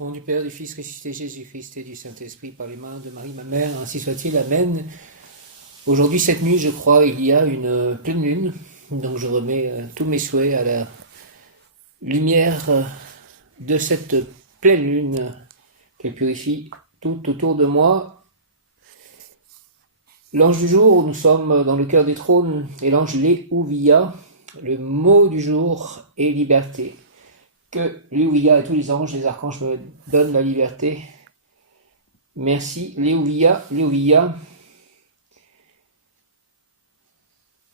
Au nom du Père, du Fils ressuscité Jésus-Christ et du Saint-Esprit, par les mains de Marie, ma mère, ainsi soit-il. Amen. Aujourd'hui, cette nuit, je crois, il y a une pleine lune. Donc je remets tous mes souhaits à la lumière de cette pleine lune qu'elle purifie tout autour de moi. L'ange du jour, nous sommes dans le cœur des trônes, et l'ange Léouvia. Le mot du jour est liberté. Que Léouvia et tous les anges, les archanges me donnent la liberté. Merci Léouvia, Léouvia.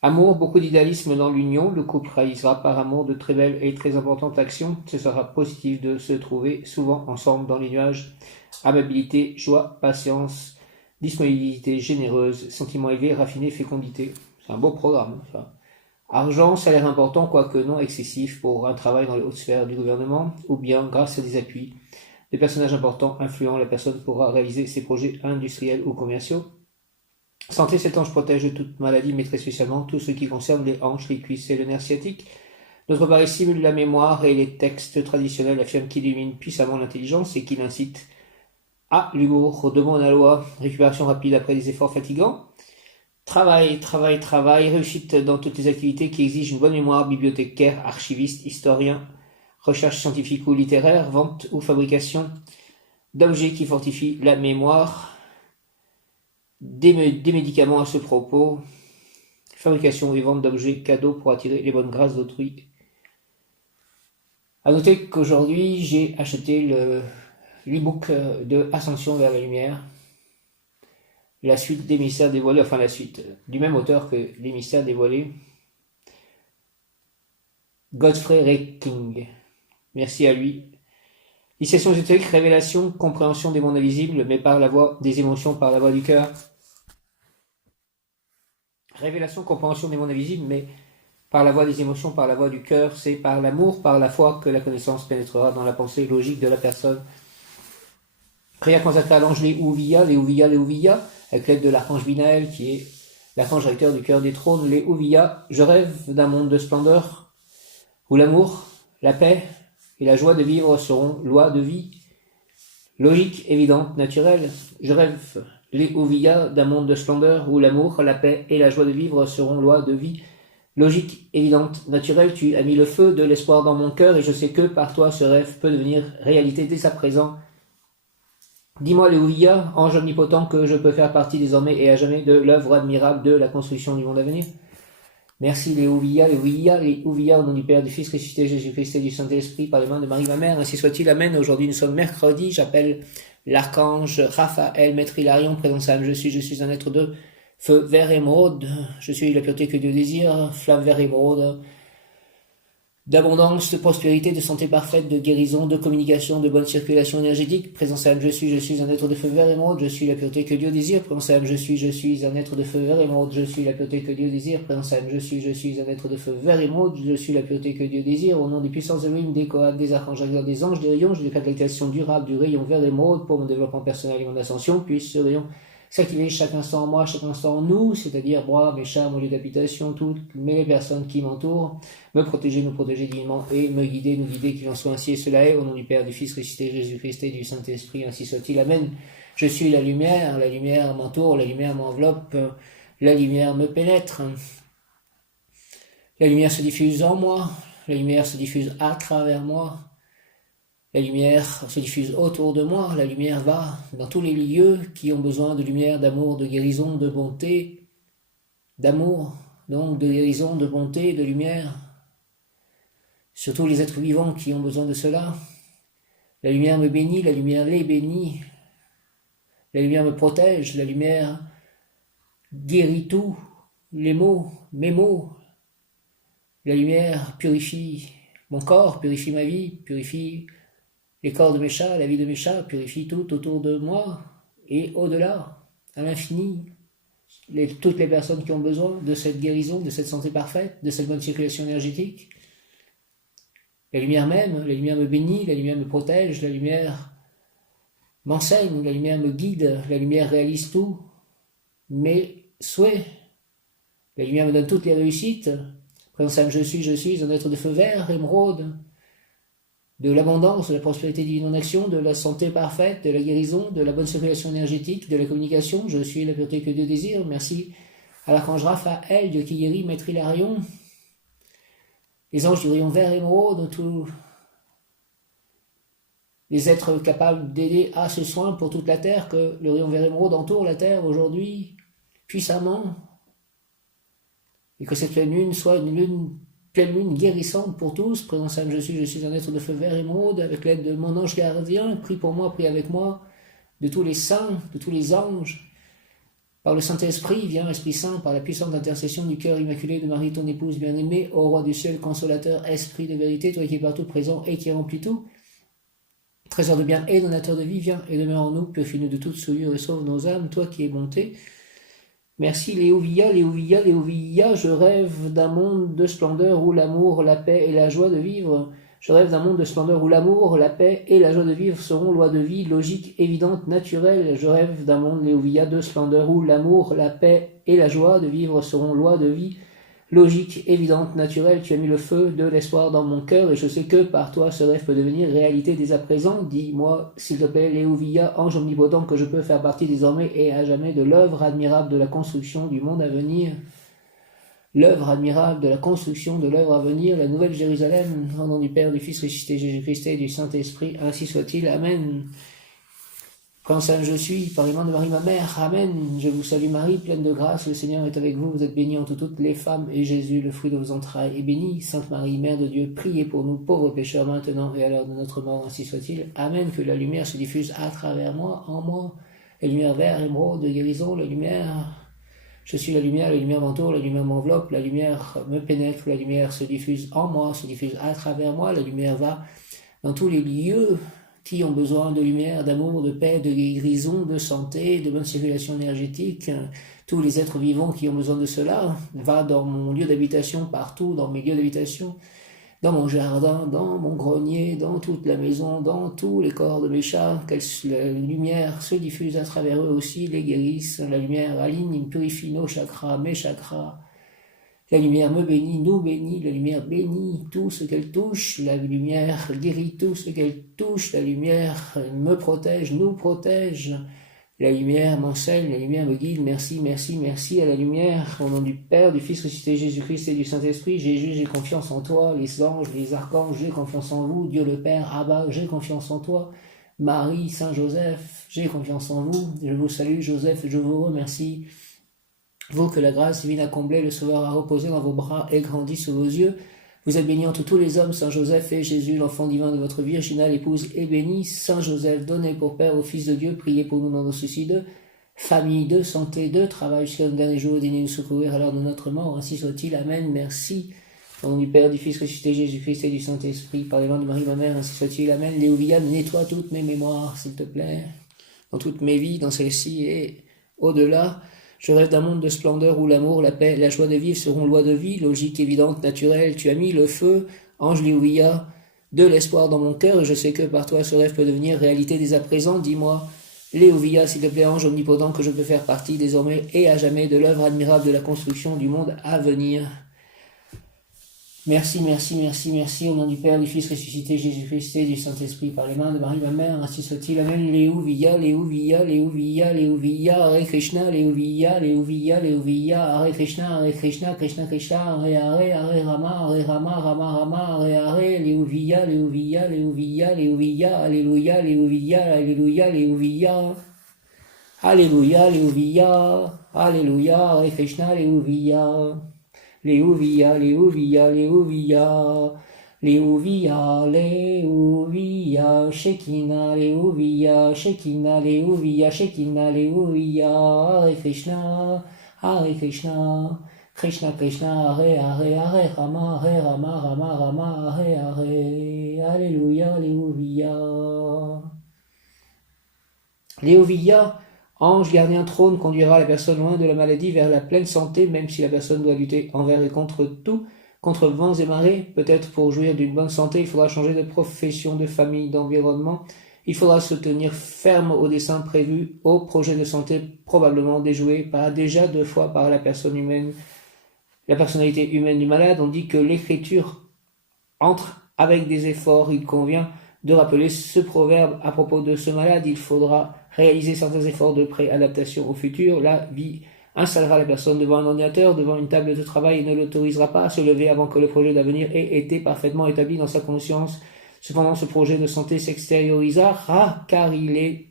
Amour, beaucoup d'idéalisme dans l'union. Le couple réalisera par amour de très belles et très importantes actions. Ce sera positif de se trouver souvent ensemble dans les nuages. Amabilité, joie, patience, disponibilité généreuse, sentiments élevés, raffinés, fécondité. C'est un beau programme, ça. Argent, salaire important, quoique non excessif, pour un travail dans les hautes sphères du gouvernement, ou bien grâce à des appuis de personnages importants, influents, la personne pourra réaliser ses projets industriels ou commerciaux. Santé, cet ange protège de toute maladie, mais très spécialement tout ce qui concerne les hanches, les cuisses et le nerf sciatique. Notre pari simule la mémoire et les textes traditionnels affirment qu'il illumine puissamment l'intelligence et qu'il incite à l'humour, demande à la loi, récupération rapide après des efforts fatigants. Travail, réussite dans toutes les activités qui exigent une bonne mémoire, bibliothécaire, archiviste, historien, recherche scientifique ou littéraire, vente ou fabrication d'objets qui fortifient la mémoire, des médicaments à ce propos, fabrication et vente d'objets cadeaux pour attirer les bonnes grâces d'autrui. À noter qu'aujourd'hui, j'ai acheté l'e-book de Ascension vers la lumière, la suite des mystères dévoilés, enfin la suite du même auteur que les mystères dévoilés, Godfrey Reiking. Merci à lui. Initiation ésotérique, révélation, compréhension des mondes invisibles, mais par la voie des émotions, par la voie du cœur. Révélation, compréhension des mondes invisibles, mais par la voie des émotions, par la voie du cœur. C'est par l'amour, par la foi que la connaissance pénétrera dans la pensée logique de la personne. Prière consacrée à l'ange Léouvia, avec l'aide de l'archange Binaël, qui est l'archange recteur du cœur des trônes. Léouvia, je rêve d'un monde de splendeur, où l'amour, la paix et la joie de vivre seront loi de vie, logique, évidente, naturelle. Je rêve, Léouvia, d'un monde de splendeur, où l'amour, la paix et la joie de vivre seront loi de vie, logique, évidente, naturelle. Tu as mis le feu de l'espoir dans mon cœur, et je sais que par toi ce rêve peut devenir réalité dès à présent. Dis-moi, Léouvia, ange omnipotent, que je peux faire partie désormais et à jamais de l'œuvre admirable de la construction du monde à venir. Merci Léouvia, au nom du Père, du Fils ressuscité Jésus-Christ et du Saint-Esprit, par les mains de Marie, ma mère, ainsi soit-il. Amen. Aujourd'hui, nous sommes mercredi. J'appelle l'archange Raphaël, maître Hilarion, présent Sam. Je suis un être de feu vert émeraude. Je suis la pureté que Dieu désire, flamme vert émeraude, d'abondance, de prospérité, de santé parfaite, de guérison, de communication, de bonne circulation énergétique. Présent Sam, je suis un être de feu vert émeraude, je suis la pureté que Dieu désire. Présent Sam, je suis un être de feu vert émeraude, je suis la pureté que Dieu désire. Présent Sam, je suis un être de feu vert émeraude, je suis la pureté que Dieu désire. Au nom des puissances Elohim, des Kohath, des archanges, des anges, des rayons, je décrète l'activation durable du rayon vert émeraude pour mon développement personnel et mon ascension. Puisse ce rayon s'activer chaque instant en moi, chaque instant en nous, c'est-à-dire moi, mes chars, mon lieu d'habitation, toutes les personnes qui m'entourent, me protéger, nous protéger dignement et me guider, nous guider, qu'il en soit ainsi. Et cela est, au nom du Père, du Fils ressuscité, Jésus-Christ et du Saint-Esprit, ainsi soit-il. Amen. Je suis la lumière m'entoure, la lumière m'enveloppe, la lumière me pénètre. La lumière se diffuse en moi, la lumière se diffuse à travers moi. La lumière se diffuse autour de moi, la lumière va dans tous les lieux qui ont besoin de lumière, d'amour, de guérison, de bonté, d'amour, donc de guérison, de bonté, de lumière. Surtout les êtres vivants qui ont besoin de cela. La lumière me bénit, la lumière les bénit. La lumière me protège, la lumière guérit tout, les mots, mes mots. La lumière purifie mon corps, purifie ma vie, purifie les corps de mes chats, la vie de mes chats, purifie tout autour de moi et au-delà, à l'infini. Toutes les personnes qui ont besoin de cette guérison, de cette santé parfaite, de cette bonne circulation énergétique. La lumière m'aime, la lumière me bénit, la lumière me protège, la lumière m'enseigne, la lumière me guide, la lumière réalise tout mes souhaits. La lumière me donne toutes les réussites. Présent Sam, je suis un être de feu vert, émeraude. de l'abondance, de la prospérité divine en action, de la santé parfaite, de la guérison, de la bonne circulation énergétique, de la communication. Je suis la pureté que Dieu désire. Merci à l'archange Raphaël, Dieu qui guérit, Maître Hilarion, les anges du rayon vert émeraude, tous les êtres capables d'aider à ce soin pour toute la Terre, que le rayon vert émeraude entoure la Terre aujourd'hui puissamment, et que cette pleine lune soit une pleine lune guérissante pour tous. Présent Saint, je suis un être de feu vert émeraude, avec l'aide de mon ange gardien, prie pour moi, prie avec moi, de tous les saints, de tous les anges. Par le Saint-Esprit, viens, Esprit Saint, par la puissante intercession du cœur immaculé de Marie, ton épouse bien-aimée, ô Roi du ciel, consolateur, Esprit de vérité, toi qui es partout présent et qui remplis tout, trésor de bien et donateur de vie, viens et demeure en nous, purifie-nous de toute souillure et sauve nos âmes, toi qui es bonté. Merci Léovia, Léovia, Léovia, je rêve d'un monde de splendeur où l'amour, la paix et la joie de vivre. Je rêve d'un monde de splendeur où l'amour, la paix et la joie de vivre seront loi de vie, logique, évidente, naturelle. Je rêve d'un monde, Léovia, de splendeur où l'amour, la paix et la joie de vivre seront loi de vie, logique, évidente, naturelle. Tu as mis le feu de l'espoir dans mon cœur et je sais que par toi ce rêve peut devenir réalité dès à présent. Dis-moi, s'il te plaît, Léovia, ange omnipotent, que je peux faire partie désormais et à jamais de l'œuvre admirable de la construction du monde à venir. L'œuvre admirable de la construction de l'œuvre à venir, la nouvelle Jérusalem, au nom du Père, du Fils ressuscité Jésus-Christ et du Saint-Esprit, ainsi soit-il. Amen. Quand saint je suis, par les mains de Marie ma mère, Amen. Je vous salue Marie, pleine de grâce, le Seigneur est avec vous, vous êtes bénie entre toutes les femmes, et Jésus, le fruit de vos entrailles, est béni. Sainte Marie, Mère de Dieu, priez pour nous, pauvres pécheurs, maintenant et à l'heure de notre mort, ainsi soit-il. Amen. Que la lumière se diffuse à travers moi, en moi, la lumière vert, émeraude, de guérison, la lumière... Je suis la lumière m'entoure, la lumière m'enveloppe, la lumière me pénètre, la lumière se diffuse en moi, se diffuse à travers moi, la lumière va dans tous les lieux qui ont besoin de lumière, d'amour, de paix, de guérison, de santé, de bonne circulation énergétique. Tous les êtres vivants qui ont besoin de cela, va dans mon lieu d'habitation, partout, dans mes lieux d'habitation, dans mon jardin, dans mon grenier, dans toute la maison, dans tous les corps de mes chats, que la lumière se diffuse à travers eux aussi, les guérisse, la lumière aligne, purifie nos chakras, mes chakras, la lumière me bénit, nous bénit, la lumière bénit tout ce qu'elle touche, la lumière guérit tout ce qu'elle touche, la lumière me protège, nous protège, la lumière m'enseigne, la lumière me guide, merci, merci, merci à la lumière, au nom du Père, du Fils ressuscité Jésus-Christ et du Saint-Esprit. Jésus, j'ai confiance en toi, les anges, les archanges, j'ai confiance en vous, Dieu le Père, Abba, j'ai confiance en toi, Marie, Saint Joseph, j'ai confiance en vous, je vous salue, Joseph, je vous remercie, vous que la grâce divine a comblé, le Sauveur a reposé dans vos bras et grandi sous vos yeux. Vous êtes béni entre tous les hommes, Saint Joseph et Jésus, l'enfant divin de votre virginale épouse, est béni. Saint Joseph, donnez pour Père au Fils de Dieu, priez pour nous dans nos soucis de famille, de santé, de travail, jusqu'à nos derniers jours, daignez nous secourir à l'heure de notre mort, ainsi soit-il. Amen. Merci. Au nom du Père, du Fils ressuscité Jésus-Christ et du Saint-Esprit, par les mains de Marie ma mère, ainsi soit-il. Amen. Léovia, nettoie toutes mes mémoires, s'il te plaît, dans toutes mes vies, dans celle-ci et au-delà. Je rêve d'un monde de splendeur où l'amour, la paix, la joie de vivre seront loi de vie, logique, évidente, naturelle. Tu as mis le feu, ange Léovia, de l'espoir dans mon cœur, et je sais que par toi ce rêve peut devenir réalité dès à présent. Dis-moi, Léovia, s'il te plaît, ange omnipotent, que je peux faire partie désormais et à jamais de l'œuvre admirable de la construction du monde à venir. Merci, merci, merci, merci, au nom du Père, du Fils ressuscité, Jésus-Christ et du Saint-Esprit, par les mains de Marie, ma mère, ainsi soit-il. Amen. Léovia, Léovia, Léovia, Léovia, Hare Krishna, Léovia, Léovia, Léovia, Hare Krishna, Krishna, Krishna, Hare Rama, Rama, Hare, Léovia, Léovia, Léovia, Léovia, Alléluia, Léovia, Alléluia, Léovia, Alléluia, Léovia, Alléluia, Hare Krishna, Léovia. Léovia, Léovia, Léovia, Léovia, Léovia, Shekinah, Léovia, Shekinah, Léovia, Shekinah, Léovia, Hare Krishna, Krishna, Krishna, Hare, Hare, Rama, Rama, Hare, Alléluia, Léovia. Léovia, ange gardien trône, conduira la personne loin de la maladie vers la pleine santé, même si la personne doit lutter envers et contre tout, contre vents et marées. Peut-être pour jouir d'une bonne santé, il faudra changer de profession, de famille, d'environnement. Il faudra se tenir ferme aux desseins prévus, au projet de santé probablement déjoué par déjà 2 fois par la personne humaine, la personnalité humaine du malade. On dit que l'écriture entre avec des efforts. Il convient de rappeler ce proverbe à propos de ce malade. Il faudra réaliser certains efforts de préadaptation au futur. La vie installera la personne devant un ordinateur, devant une table de travail et ne l'autorisera pas à se lever avant que le projet d'avenir ait été parfaitement établi dans sa conscience. Cependant, ce projet de santé s'extériorisera car il est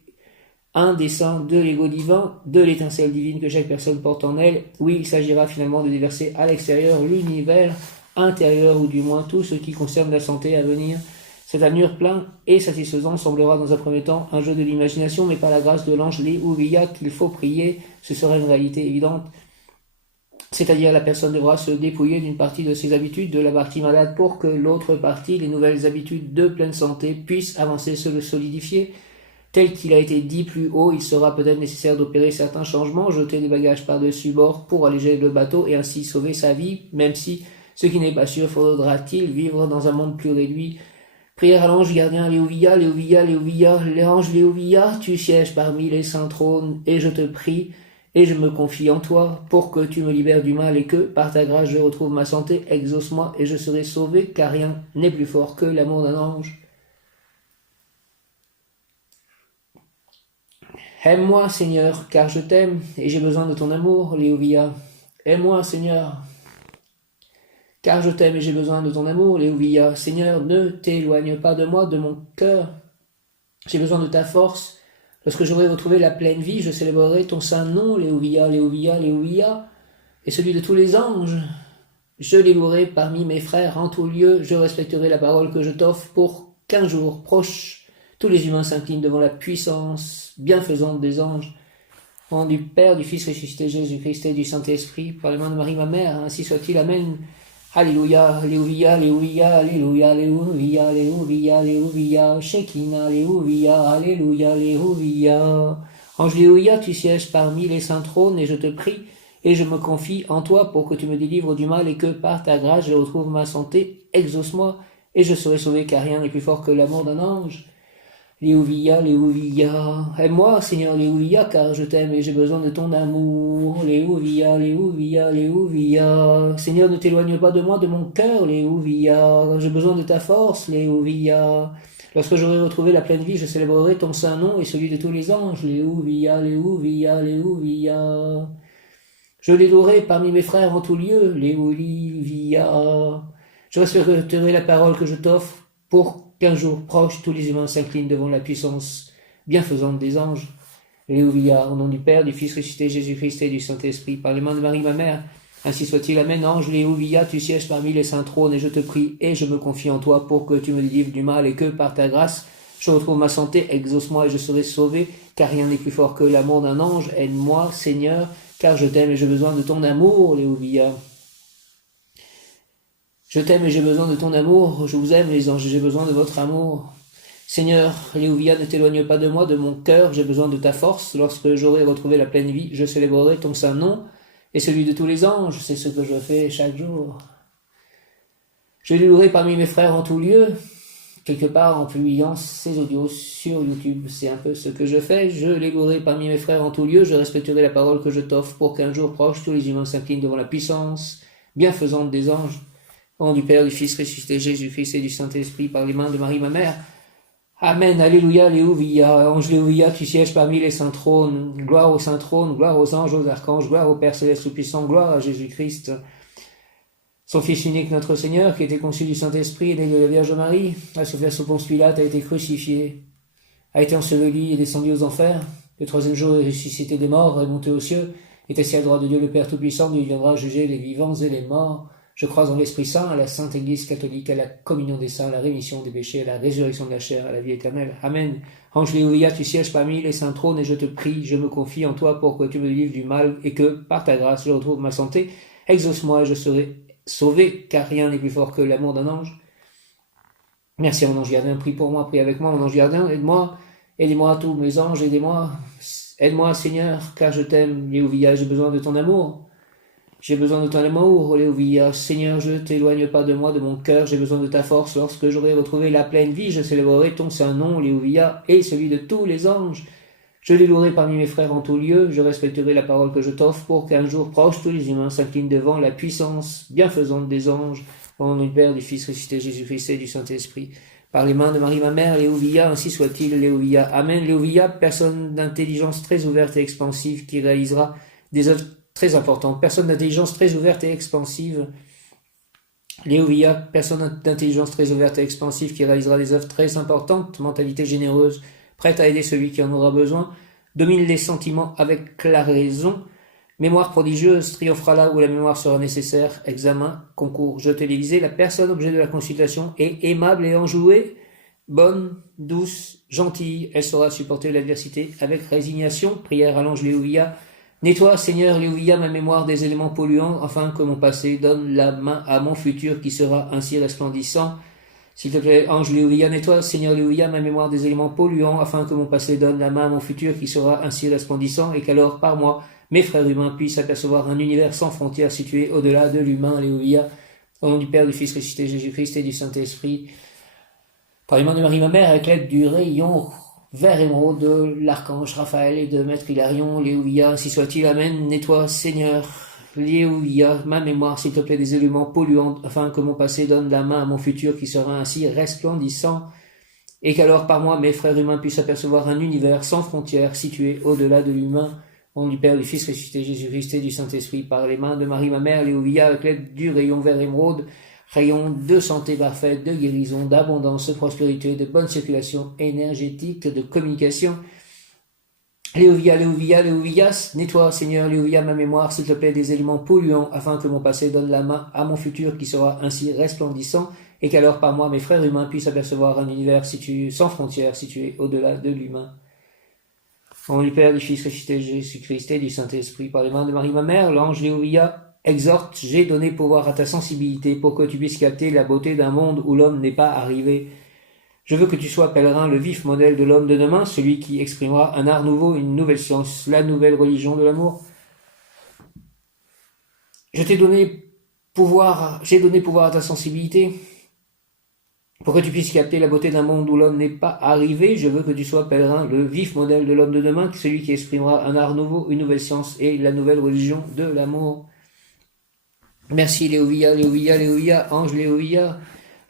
un dessein de l'ego divin, de l'étincelle divine que chaque personne porte en elle. Oui, il s'agira finalement de déverser à l'extérieur l'univers intérieur, ou du moins tout ce qui concerne la santé à venir. Cet avenir plein et satisfaisant semblera dans un premier temps un jeu de l'imagination, mais par la grâce de l'ange Léouvia qu'il faut prier, ce sera une réalité évidente. C'est-à-dire la personne devra se dépouiller d'une partie de ses habitudes, de la partie malade, pour que l'autre partie, les nouvelles habitudes de pleine santé, puissent avancer, se le solidifier. Tel qu'il a été dit plus haut, il sera peut-être nécessaire d'opérer certains changements, jeter des bagages par-dessus bord pour alléger le bateau et ainsi sauver sa vie, même si, ce qui n'est pas sûr, faudra-t-il vivre dans un monde plus réduit. Prière à l'ange gardien Léouvia, Léouvia, Léouvia, l'ange Léouvia, tu sièges parmi les saints trônes, et je te prie, et je me confie en toi, pour que tu me libères du mal et que, par ta grâce, je retrouve ma santé, exauce-moi et je serai sauvé, car rien n'est plus fort que l'amour d'un ange. Aime-moi, Seigneur, car je t'aime, et j'ai besoin de ton amour, Léouvia. Aime-moi, Seigneur, car je t'aime et j'ai besoin de ton amour, Léouvia. Seigneur, ne t'éloigne pas de moi, de mon cœur. J'ai besoin de ta force. Lorsque j'aurai retrouvé la pleine vie, je célébrerai ton saint nom, Léouvia, Léouvia, Léouvia, et celui de tous les anges. Je les louerai parmi mes frères en tout lieu. Je respecterai la parole que je t'offre pour qu'un jour proche, tous les humains s'inclinent devant la puissance bienfaisante des anges. Au nom du Père, du Fils ressuscité Jésus-Christ et du Saint-Esprit, par les mains de Marie, ma mère, ainsi soit-il. Amen. Alléluia, Alléluia, Alléluia, Alléluia, Alléluia, Alléluia, Alléluia, Shekinah, Alléluia, Alléluia, Alléluia. Ange Alléluia, tu sièges parmi les saints trônes et je te prie et je me confie en toi pour que tu me délivres du mal et que par ta grâce je retrouve ma santé. Exauce-moi et je serai sauvé car rien n'est plus fort que l'amour d'un ange. Léouvia, Léouvia, aime-moi, Seigneur Léouvia, car je t'aime et j'ai besoin de ton amour. Léouvia, Léouvia, Léouvia, Seigneur, ne t'éloigne pas de moi, de mon cœur, Léouvia, j'ai besoin de ta force, Léouvia. Lorsque j'aurai retrouvé la pleine vie, je célébrerai ton saint nom et celui de tous les anges, Léouvia, Léouvia, Léouvia. Je les louerai parmi mes frères en tout lieu, Léouvia. Je respecterai la parole que je t'offre pour qu'un jour proche, tous les humains s'inclinent devant la puissance bienfaisante des anges. Léouvia, au nom du Père, du Fils ressuscité Jésus-Christ et du Saint-Esprit, par les mains de Marie, ma mère, ainsi soit-il. Amen. Ange Léouvia, tu sièges parmi les saints trônes et je te prie et je me confie en toi pour que tu me délivres du mal et que, par ta grâce, je retrouve ma santé. Exauce-moi et je serai sauvé, car rien n'est plus fort que l'amour d'un ange. Aide-moi, Seigneur, car je t'aime et j'ai besoin de ton amour, Léouvia. Je t'aime et j'ai besoin de ton amour. Je vous aime, les anges, j'ai besoin de votre amour. Seigneur, Léouvia, ne t'éloigne pas de moi, de mon cœur, j'ai besoin de ta force. Lorsque j'aurai retrouvé la pleine vie, je célébrerai ton saint nom et celui de tous les anges. C'est ce que je fais chaque jour. Je les louerai parmi mes frères en tout lieu, quelque part en publiant ces audios sur YouTube. C'est un peu ce que je fais. Je les louerai parmi mes frères en tout lieu. Je respecterai la parole que je t'offre pour qu'un jour proche, tous les humains s'inclinent devant la puissance bienfaisante des anges. Au nom du Père, du Fils ressuscité Jésus-Christ et du Saint-Esprit, par les mains de Marie, ma mère. Amen, Alléluia, Léouvia, ange Léouvia, tu sièges parmi les saints trônes. Gloire aux saints trônes, gloire aux anges, aux archanges, gloire au Père céleste tout-puissant, gloire à Jésus-Christ, son Fils unique, notre Seigneur, qui était conçu du Saint-Esprit et né de la Vierge Marie, a souffert sous Ponce Pilate, a été crucifié, a été enseveli et descendu aux enfers. Le troisième jour est ressuscité des morts, est monté aux cieux, est assis à droite de Dieu le Père Tout-Puissant, il viendra juger les vivants et les morts. Je crois en l'Esprit Saint, à la Sainte Église catholique, à la communion des saints, à la rémission des péchés, à la résurrection de la chair, à la vie éternelle. Amen. Ange Léouvia, tu sièges parmi les saints trônes et je te prie, je me confie en toi pour que tu me délivres du mal et que, par ta grâce, je retrouve ma santé. Exauce-moi et je serai sauvé, car rien n'est plus fort que l'amour d'un ange. Merci, mon ange gardien, prie pour moi, prie avec moi, mon ange gardien, aide-moi, aidez-moi tous mes anges, aidez-moi, aide-moi, Seigneur, car je t'aime, Léouvia, j'ai besoin de ton amour. J'ai besoin de ton amour, Léouvia. Seigneur, je t'éloigne pas de moi, de mon cœur. J'ai besoin de ta force. Lorsque j'aurai retrouvé la pleine vie, je célébrerai ton saint nom, Léouvia, et celui de tous les anges. Je les louerai parmi mes frères en tout lieu. Je respecterai la parole que je t'offre pour qu'un jour proche, tous les humains s'inclinent devant la puissance bienfaisante des anges. Au nom du Père, du Fils ressuscité, Jésus-Christ et du Saint-Esprit. Par les mains de Marie, ma mère, Léovia, ainsi soit-il, Léovia. Amen. Léovia, personne d'intelligence très ouverte et expansive qui réalisera des œuvres très importantes. Personne d'intelligence très ouverte et expansive. Léovia, personne d'intelligence très ouverte et expansive qui réalisera des œuvres très importantes. Mentalité généreuse, prête à aider celui qui en aura besoin. Domine les sentiments avec la raison. Mémoire prodigieuse, triomphera là où la mémoire sera nécessaire. Examen, concours, jeu télévisé. La personne objet de la consultation est aimable et enjouée, bonne, douce, gentille. Elle saura supporter l'adversité avec résignation. Prière à l'ange Léovia. Nettoie, Seigneur Léovia, ma mémoire des éléments polluants, afin que mon passé donne la main à mon futur qui sera ainsi resplendissant. S'il te plaît, ange Léovia, nettoie, Seigneur Léovia, ma mémoire des éléments polluants, afin que mon passé donne la main à mon futur qui sera ainsi resplendissant, et qu'alors, par moi, mes frères humains puissent apercevoir un univers sans frontières situé au-delà de l'humain, Léovia. Au nom du Père, du Fils ressuscité, Jésus-Christ et du Saint-Esprit. Par les mains de Marie, ma mère, avec l'aide du rayon vert émeraude de l'archange Raphaël et de Maître Hilarion, Léovia, ainsi soit-il, Amen. Nettoie, Seigneur Léovia, ma mémoire, s'il te plaît, des éléments polluants, afin que mon passé donne la main à mon futur qui sera ainsi resplendissant, et qu'alors par moi mes frères humains puissent apercevoir un univers sans frontières situé au-delà de l'humain. Au nom du Père, du Fils ressuscité, Jésus-Christ et du Saint-Esprit, par les mains de Marie, ma mère, Léovia, avec l'aide du rayon vert émeraude, rayon de santé parfaite, de guérison, d'abondance, de prospérité, de bonne circulation énergétique, de communication. Léovia, Léovia, Léovia, nettoie, Seigneur, Léovia, ma mémoire, s'il te plaît, des éléments polluants, afin que mon passé donne la main à mon futur qui sera ainsi resplendissant, et qu'alors par moi mes frères humains puissent apercevoir un univers sans frontières, situé au-delà de l'humain. Au nom du Père, du Fils ressuscité, Jésus-Christ et du Saint-Esprit, par les mains de Marie, ma mère, l'ange Léovia exhorte, j'ai donné pouvoir à ta sensibilité pour que tu puisses capter la beauté d'un monde où l'homme n'est pas arrivé. Je veux que tu sois, pèlerin, le vif modèle de l'homme de demain, celui qui exprimera un art nouveau, une nouvelle science, la nouvelle religion de l'amour. J'ai donné pouvoir à ta sensibilité pour que tu puisses capter la beauté d'un monde où l'homme n'est pas arrivé. Je veux que tu sois, pèlerin, le vif modèle de l'homme de demain, celui qui exprimera un art nouveau, une nouvelle science et la nouvelle religion de l'amour. Merci Léovia, Léovia, Léovia, ange Léovia,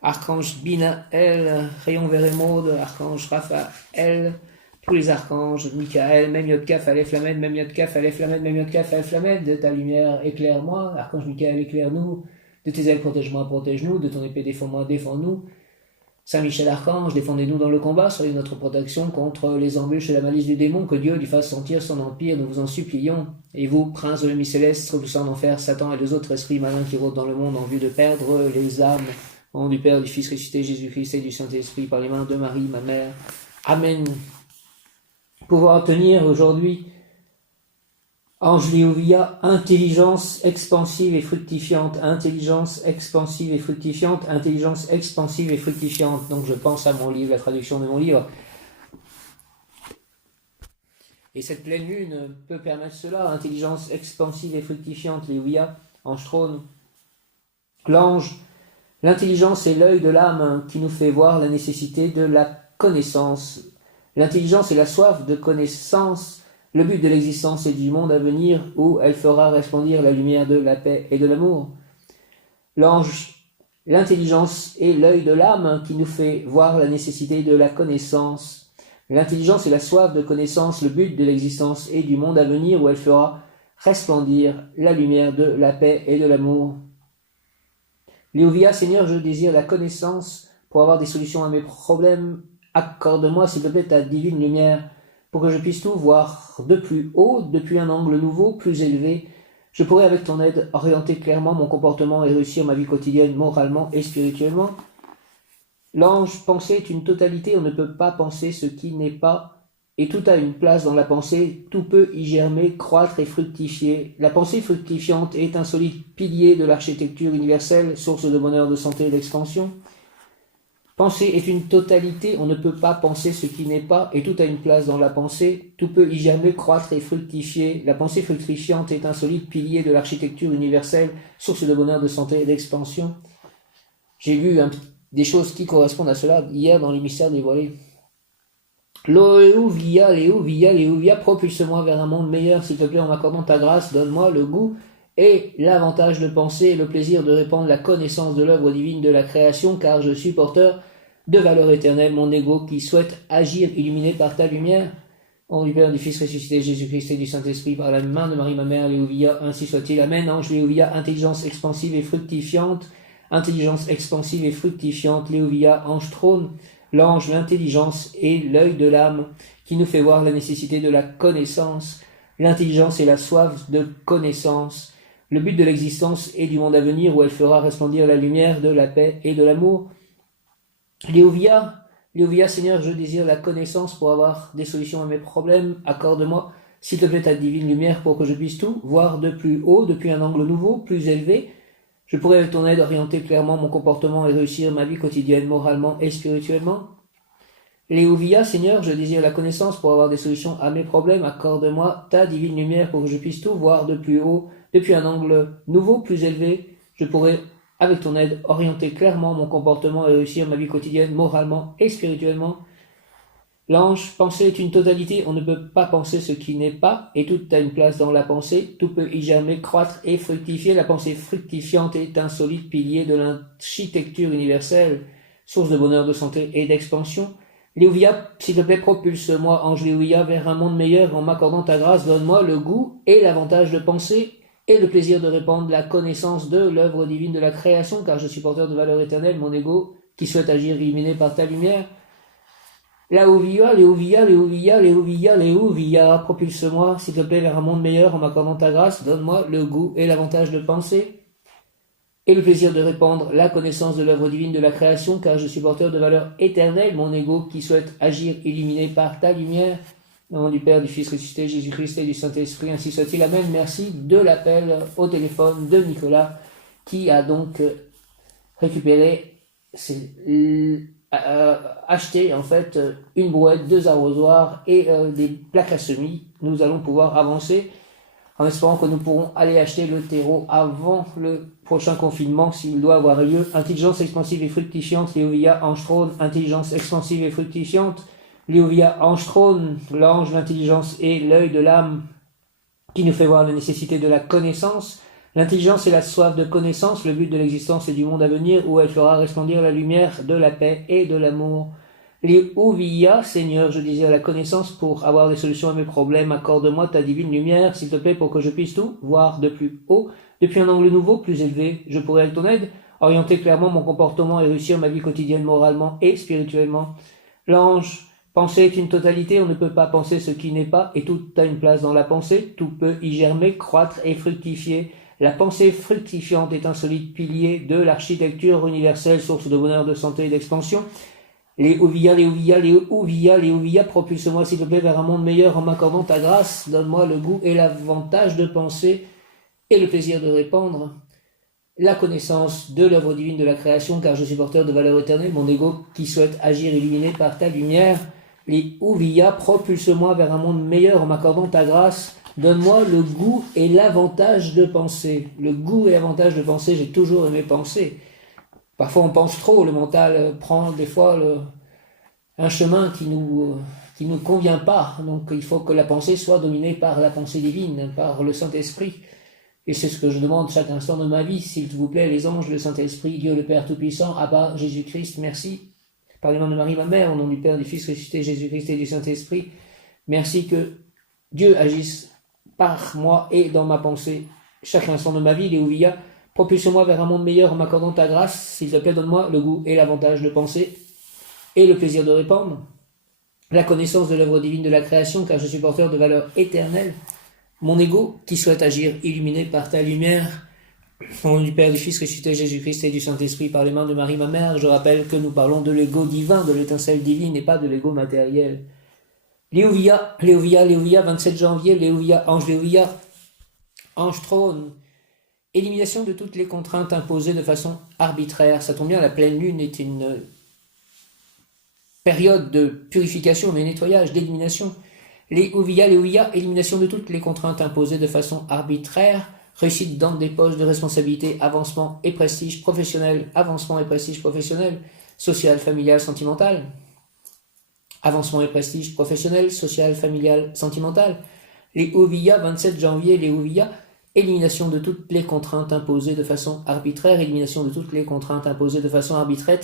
archange Binaël, rayon vert émeraude, archange Raphaël, tous les archanges, Michael, Mem Yod Kaf, Aleph Lamed, Mem Yod Kaf, Aleph Lamed, Mem Yod Kaf, Aleph Lamed, de ta lumière éclaire-moi, archange Michael éclaire-nous, de tes ailes protège-moi, protège-nous, de ton épée défends-moi, défends-nous. Saint Michel Archange, défendez-nous dans le combat, soyez notre protection contre les embûches et la malice du démon, que Dieu lui fasse sentir son empire, nous vous en supplions. Et vous, prince de l'ennemi céleste, repoussant en enfer Satan et les autres esprits malins qui rôdent dans le monde en vue de perdre les âmes, au nom du Père, du Fils ressuscité, Jésus-Christ et du Saint-Esprit, par les mains de Marie, ma mère. Amen. Pouvoir obtenir aujourd'hui, ange Léovia, intelligence expansive et fructifiante, intelligence expansive et fructifiante, intelligence expansive et fructifiante. Donc je pense à mon livre, la traduction de mon livre. Et cette pleine lune peut permettre cela, intelligence expansive et fructifiante, Léovia, ange trône. L'ange, l'intelligence est l'œil de l'âme qui nous fait voir la nécessité de la connaissance. L'intelligence est la soif de connaissance, le but de l'existence et du monde à venir où elle fera resplendir la lumière de la paix et de l'amour. L'ange, l'intelligence est l'œil de l'âme qui nous fait voir la nécessité de la connaissance. L'intelligence est la soif de connaissance, le but de l'existence et du monde à venir où elle fera resplendir la lumière de la paix et de l'amour. Léovia, Seigneur, je désire la connaissance pour avoir des solutions à mes problèmes. Accorde-moi, s'il te plaît, ta divine lumière pour que je puisse tout voir de plus haut, depuis un angle nouveau, plus élevé. Je pourrai, avec ton aide, orienter clairement mon comportement et réussir ma vie quotidienne moralement et spirituellement. L'ange, pensée est une totalité, on ne peut pas penser ce qui n'est pas, et tout a une place dans la pensée, tout peut y germer, croître et fructifier. La pensée fructifiante est un solide pilier de l'architecture universelle, source de bonheur, de santé et d'expansion. Penser est une totalité, on ne peut pas penser ce qui n'est pas, et tout a une place dans la pensée, tout peut y germer, croître et fructifier. La pensée fructifiante est un solide pilier de l'architecture universelle, source de bonheur, de santé et d'expansion. J'ai lu des choses qui correspondent à cela hier dans les mystères dévoilés. Léovia, Léovia, Léovia, propulse-moi vers un monde meilleur, s'il te plaît, en m'accordant ta grâce, donne-moi le goût et l'avantage de penser et le plaisir de répandre la connaissance de l'œuvre divine de la création, car je suis porteur de valeur éternelle, mon ego qui souhaite agir illuminé par ta lumière. Au nom du Père, du Fils ressuscité, Jésus-Christ et du Saint-Esprit, par la main de Marie, ma mère, Léovia, ainsi soit-il. Amen. Ange Léovia, intelligence expansive et fructifiante, intelligence expansive et fructifiante, Léovia, ange trône, l'ange, l'intelligence et l'œil de l'âme, qui nous fait voir la nécessité de la connaissance, l'intelligence et la soif de connaissance, le but de l'existence et du monde à venir où elle fera resplendir la lumière de la paix et de l'amour. Léovia, Seigneur, je désire la connaissance pour avoir des solutions à mes problèmes. Accorde-moi, s'il te plaît, ta divine lumière pour que je puisse tout voir de plus haut, depuis un angle nouveau, plus élevé. Je pourrais, avec ton aide, orienter clairement mon comportement et réussir ma vie quotidienne, moralement et spirituellement. Léovia, Seigneur, je désire la connaissance pour avoir des solutions à mes problèmes. Accorde-moi ta divine lumière pour que je puisse tout voir de plus haut, depuis un angle nouveau, plus élevé. Je pourrais, avec ton aide, orienter clairement mon comportement et réussir ma vie quotidienne, moralement et spirituellement. L'ange, penser est une totalité, on ne peut pas penser ce qui n'est pas, et tout a une place dans la pensée, tout peut y germer, croître et fructifier. La pensée fructifiante est un solide pilier de l'architecture universelle, source de bonheur, de santé et d'expansion. Léovia, s'il te plaît, propulse-moi, ange Léovia, vers un monde meilleur en m'accordant ta grâce, donne-moi le goût et l'avantage de penser et le plaisir de répandre la connaissance de l'œuvre divine de la création, car je suis porteur de valeur éternelle, mon ego, qui souhaite agir illuminé par ta lumière. Léovia, propulse-moi, s'il te plaît, vers un monde meilleur en m'accordant ta grâce, donne-moi le goût et l'avantage de penser et le plaisir de répandre la connaissance de l'œuvre divine de la création, car je suis porteur de valeur éternelle, mon ego qui souhaite agir illuminé par ta lumière. Au nom du Père, du Fils ressuscité, Jésus-Christ et du Saint-Esprit, ainsi soit-il. Amen. Merci de l'appel au téléphone de Nicolas, qui a donc récupéré, acheté en fait une brouette, 2 arrosoirs et des plaques à semis. Nous allons pouvoir avancer en espérant que nous pourrons aller acheter le terreau avant le prochain confinement s'il doit avoir lieu. Intelligence expansive et fructifiante, Léovia, ange trône, intelligence expansive et fructifiante, Léovia, ange trône, l'ange, l'intelligence et l'œil de l'âme qui nous fait voir la nécessité de la connaissance. L'intelligence et la soif de connaissance, le but de l'existence et du monde à venir où elle fera resplendir la lumière de la paix et de l'amour. Léovia, Seigneur, je désire la connaissance pour avoir des solutions à mes problèmes. Accorde-moi ta divine lumière, s'il te plaît, pour que je puisse tout voir de plus haut, depuis un angle nouveau, plus élevé. Je pourrais, avec ton aide, orienter clairement mon comportement et réussir ma vie quotidienne moralement et spirituellement. L'ange, penser est une totalité, on ne peut pas penser ce qui n'est pas, et tout a une place dans la pensée, tout peut y germer, croître et fructifier. La pensée fructifiante est un solide pilier de l'architecture universelle, source de bonheur, de santé et d'expansion. Léovia, propulse-moi s'il te plaît vers un monde meilleur en m'accordant ta grâce, donne-moi le goût et l'avantage de penser et le plaisir de répandre la connaissance de l'œuvre divine de la création, car je suis porteur de valeur éternelle, mon ego qui souhaite agir illuminé par ta lumière. Léovia, propulse-moi vers un monde meilleur en m'accordant ta grâce, donne-moi le goût et l'avantage de penser. Le goût et l'avantage de penser, j'ai toujours aimé penser. Parfois on pense trop, le mental prend des fois un chemin qui nous convient pas. Donc il faut que la pensée soit dominée par la pensée divine, par le Saint-Esprit. Et c'est ce que je demande chaque instant de ma vie. S'il vous plaît, les anges, le Saint-Esprit, Dieu le Père Tout-Puissant, Abba, Jésus-Christ, merci. Par le nom de Marie, ma mère, au nom du Père, du Fils ressuscité, Jésus-Christ et du Saint-Esprit, merci que Dieu agisse par moi et dans ma pensée chaque instant de ma vie. Léovia, propulse-moi vers un monde meilleur en m'accordant ta grâce. S'il te plaît, donne-moi le goût et l'avantage de penser et le plaisir de répandre la connaissance de l'œuvre divine de la création, car je suis porteur de valeur éternelle. Mon ego qui souhaite agir illuminé par ta lumière. Au nom du Père, du Fils ressuscité, Jésus-Christ et du Saint-Esprit, par les mains de Marie, ma mère, je rappelle que nous parlons de l'ego divin, de l'étincelle divine et pas de l'ego matériel. Léovia, 27 janvier, Léovia, ange trône. Élimination de toutes les contraintes imposées de façon arbitraire. Ça tombe bien, la pleine lune est une période de purification, de nettoyage, d'élimination. Léovia, élimination de toutes les contraintes imposées de façon arbitraire. Réussite dans des postes de responsabilité, avancement et prestige professionnel, social, familial, sentimental. Avancement et prestige professionnel, social, familial, sentimental. Léovia, 27 janvier, Léovia, Élimination de toutes les contraintes imposées de façon arbitraire. Élimination de toutes les contraintes imposées de façon arbitraire.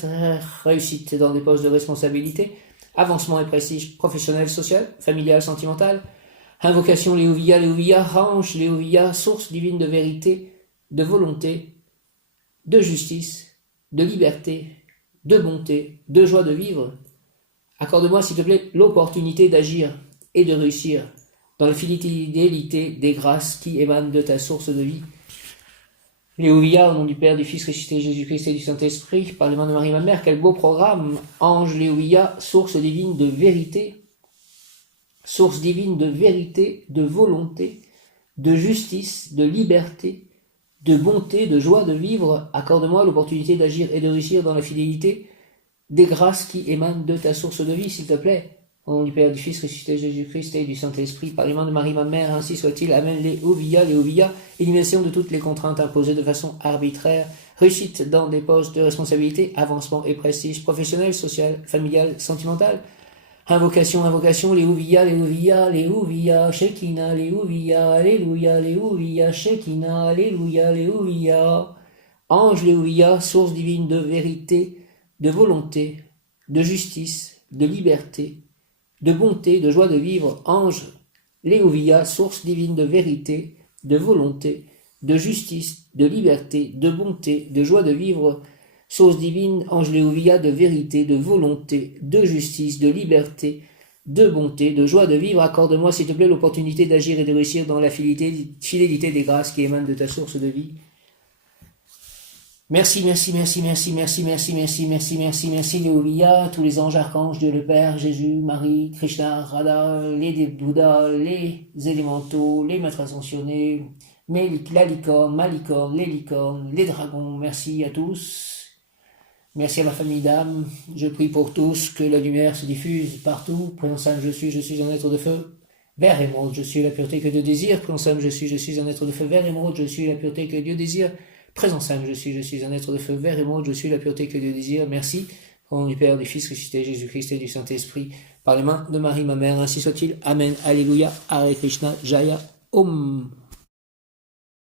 Réussite dans des postes de responsabilité. Avancement et prestige professionnel, social, familial, sentimental. Invocation Léovia, Léovia, ange Léovia, source divine de vérité, de volonté, de justice, de liberté, de bonté, de joie de vivre. Accorde-moi, s'il te plaît, l'opportunité d'agir et de réussir dans la fidélité des grâces qui émanent de ta source de vie. Léovia, au nom du Père, du Fils ressuscité Jésus-Christ et du Saint-Esprit, par les mains de Marie, ma mère, quel beau programme. Ange Léovia, source divine de vérité, source divine de vérité, de volonté, de justice, de liberté, de bonté, de joie de vivre. Accorde-moi l'opportunité d'agir et de réussir dans la fidélité des grâces qui émanent de ta source de vie, s'il te plaît. Au nom du Père, du Fils ressuscité Jésus-Christ et du Saint-Esprit, par les mains de Marie, ma mère, ainsi soit-il. Amen. Léovia, Léovia, élimination de toutes les contraintes imposées de façon arbitraire, réussite dans des postes de responsabilité, avancement et prestige professionnel, social, familial, sentimental. Invocation, invocation, Léovia, Léovia, Léovia, Shekinah, Léovia, Alléluia, Léovia, Shekinah, Alléluia, Léovia. Ange Léovia, source divine de vérité, de volonté, de justice, de liberté, de bonté, de joie de vivre. Ange Léovia, source divine de vérité, de volonté, de justice, de liberté, de bonté, de joie de vivre. Source divine, ange Léovia, de vérité, de volonté, de justice, de liberté, de bonté, de joie de vivre. Accorde-moi, s'il te plaît, l'opportunité d'agir et de réussir dans la fidélité des grâces qui émanent de ta source de vie. Merci, merci, merci, merci, merci, merci, merci, merci, merci, merci, Léovia, tous les anges, archanges, Dieu le Père, Jésus, Marie, Krishna, Radha, les Bouddhas, les élémentaux, les maîtres ascensionnés, la licorne, ma licorne, les licornes, les dragons. Merci à tous. Merci à ma famille d'âmes. Je prie pour tous que la lumière se diffuse partout. Présent simple, je suis un être de feu. Vert émeraude, je suis la pureté que Dieu désire. Présent simple, je suis un être de feu. Vert émeraude, je suis la pureté que Dieu désire. Présent simple, je suis un être de feu. Vert émeraude, je suis la pureté que Dieu désire. Merci. Au nom du Père, du Fils ressuscité, Jésus-Christ et du Saint-Esprit, par les mains de Marie, ma mère, ainsi soit-il. Amen. Alléluia. Hare Krishna. Jaya. Om.